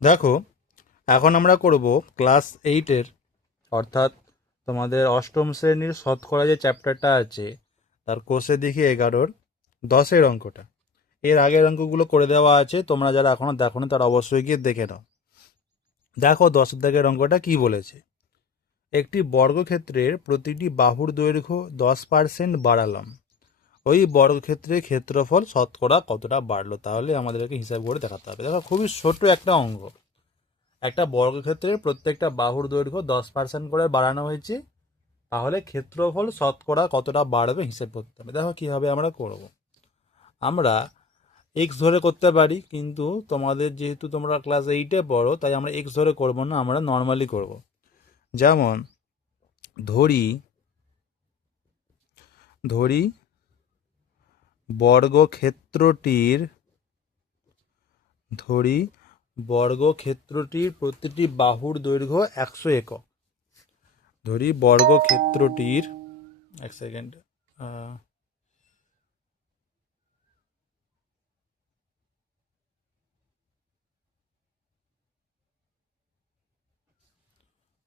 দেখো, এখন আমরা করব ক্লাস 8-এর, অর্থাৎ তোমাদের অষ্টম শ্রেণীর শতকরা যে চ্যাপ্টারটা আছে তার কোষে দেখি 11-র 10-এর অঙ্কটা। এর আগের অঙ্কগুলো করে দেওয়া আছে, তোমরা যারা এখনো দেখোনি তারা অবশ্যই গিয়ে দেখে নাও। দেখো 10 দাগের অঙ্কটা কি বলেছে। একটি বর্গক্ষেত্রের প্রতিটি বাহুর দৈর্ঘ্য 10% বাড়ালাম, ওই বর্গক্ষেত্রের ক্ষেত্রফল শতকরা কতটা বাড়লো, তাহলে আমাদেরকে হিসাব করে দেখাতে হবে। দেখো, খুবই ছোট একটা অঙ্ক। একটা বর্গক্ষেত্রের প্রত্যেকটা বাহুর দৈর্ঘ্য 10% করে বাড়ানো হয়েছে, তাহলে ক্ষেত্রফল শতকরা কতটা বাড়বে হিসেব করতে হবে। দেখো কিভাবে আমরা করব। আমরা এক্স ধরে করতে পারি, কিন্তু তোমাদের যেহেতু তোমরা ক্লাস 8-এ পড়ো, তাই আমরা এক্স ধরে করব না, আমরা নর্মালি করব। যেমন ধরি ধরি বর্গক্ষেত্রটির ধরি বর্গক্ষেত্রটির প্রতিটি বাহুর দৈর্ঘ্য 100 একক। ধরি বর্গক্ষেত্রটির, এক সেকেন্ড,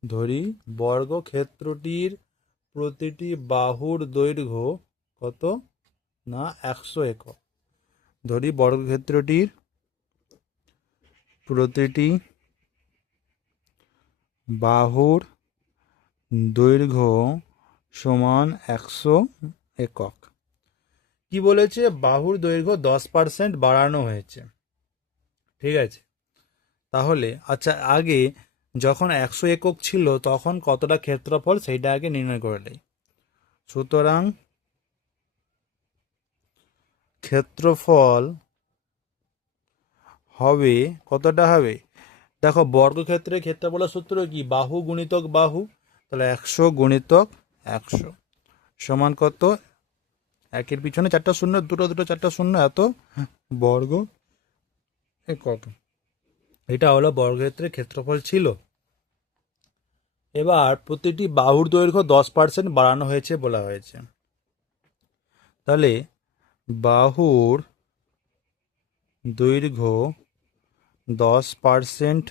ধরি বর্গক্ষেত্রটির প্রতিটি বাহুর দৈর্ঘ্য কত, না 100 একক। ধরি বর্গক্ষেত্রটির প্রতিটি বাহুর দৈর্ঘ্য সমান 100 একক। কি বলেছে, বাহুর দৈর্ঘ্য 10% বাড়ানো হয়েছে। ঠিক আছে, তাহলে আচ্ছা, আগে যখন 100 একক ছিল তখন কতটা ক্ষেত্রফল সেইটা আগে নির্ণয় করে নেই। সুতরাং ক্ষেত্রফল হবে কতটা হবে। দেখো, বর্গক্ষেত্রের ক্ষেত্রফলের সূত্র কি, বাহু গুণিতক বাহু। তাহলে 100 গুণিতক 100 সমান কত, একের পিছনে 4টা শূন্য, দুটো দুটো 4টা শূন্য, এত বর্গ একক। এটা হলো বর্গক্ষেত্রের ক্ষেত্রফল ছিল। এবার প্রতিটি বাহুর দৈর্ঘ্য 10% বাড়ানো হয়েছে বলা হয়েছে। তাহলে বাহুর দৈর্ঘ্য 10%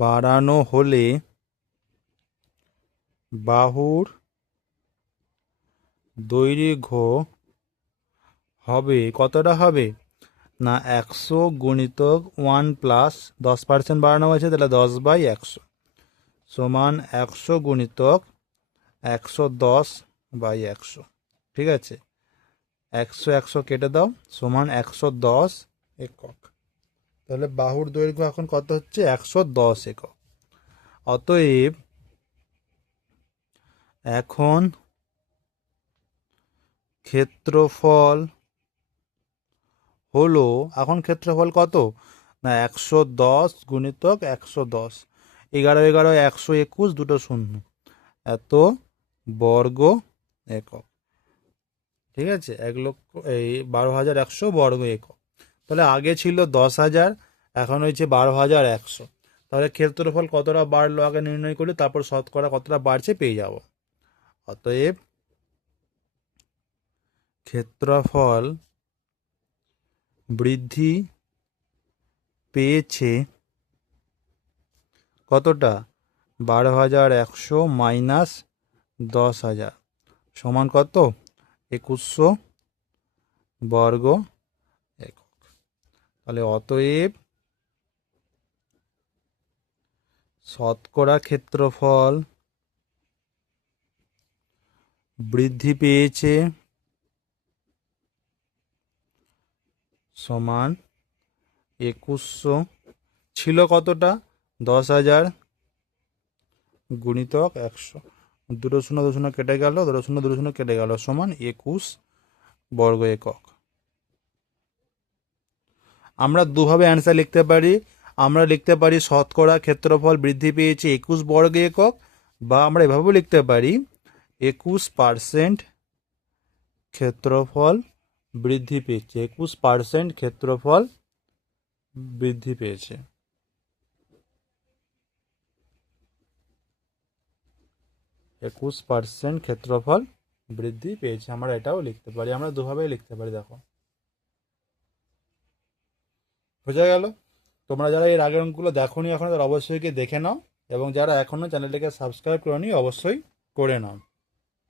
বাড়ানো হলে বাহুর দৈর্ঘ্য হবে কতটা হবে, না 100 গুণিতক 1 প্লাস 10% বাড়ানো হয়েছে, তাহলে 10/100 সমান 100 গুণিতক 110/100। ঠিক আছে, 100 100 কেটে দাও, সমান 110 একক। তাহলে বাহুর দৈর্ঘ্য এখন কত হচ্ছে, 110 একক। অতএব এখন ক্ষেত্রফল হলো, এখন ক্ষেত্রফল কত, না 110 গুণিতক 110, 11 11 121, দুটো শূন্য, এত বর্গ একক। ঠিক আছে, 12,100 বর্গ একক। তাহলে আগে ছিল 10,000, এখন হয়েছে 12,100। তাহলে ক্ষেত্রফল কতটা বাড়লো আগে নির্ণয় করলে, তারপর শতকরা কতটা বাড়ছে পেয়ে যাব। অতএব ক্ষেত্রফল বৃদ্ধি পেয়েছে কতটা, 12,100 মাইনাস 10,000 সমান কত, 2,100 বর্গ একক। তাহলে অতএব শতকরা ক্ষেত্রফল বৃদ্ধি পেয়েছে সমান 2,100, ছিল কতটা, 10,000 গুণিতক 100, দুটো শূন্য দুটো শূন্য কেটে গেল, দুটো শূন্য দুটো শূন্য কেটে গেল, সমান 21 বর্গ একক। আমরা দুভাবে অ্যান্সার লিখতে পারি। আমরা লিখতে পারি শতকরা ক্ষেত্রফল বৃদ্ধি পেয়েছে 21 বর্গ একক, বা আমরা এভাবেও লিখতে পারি 21% ক্ষেত্রফল বৃদ্ধি পেয়েছে, 21% ক্ষেত্রফল বৃদ্ধি পেয়েছে। 21% ক্ষেত্রফল বৃদ্ধি পেয়েছে, আমরা এটাও লিখতে পারি। আমরা দুভাবেই লিখতে পারি। দেখো, বোঝা গেল। তোমরা যারা এর আগের অঙ্কগুলো দেখোনি এখনো তারা অবশ্যই গিয়ে দেখে নাও, এবং যারা এখনো চ্যানেলটাকে সাবস্ক্রাইব করোনি অবশ্যই করে নাও।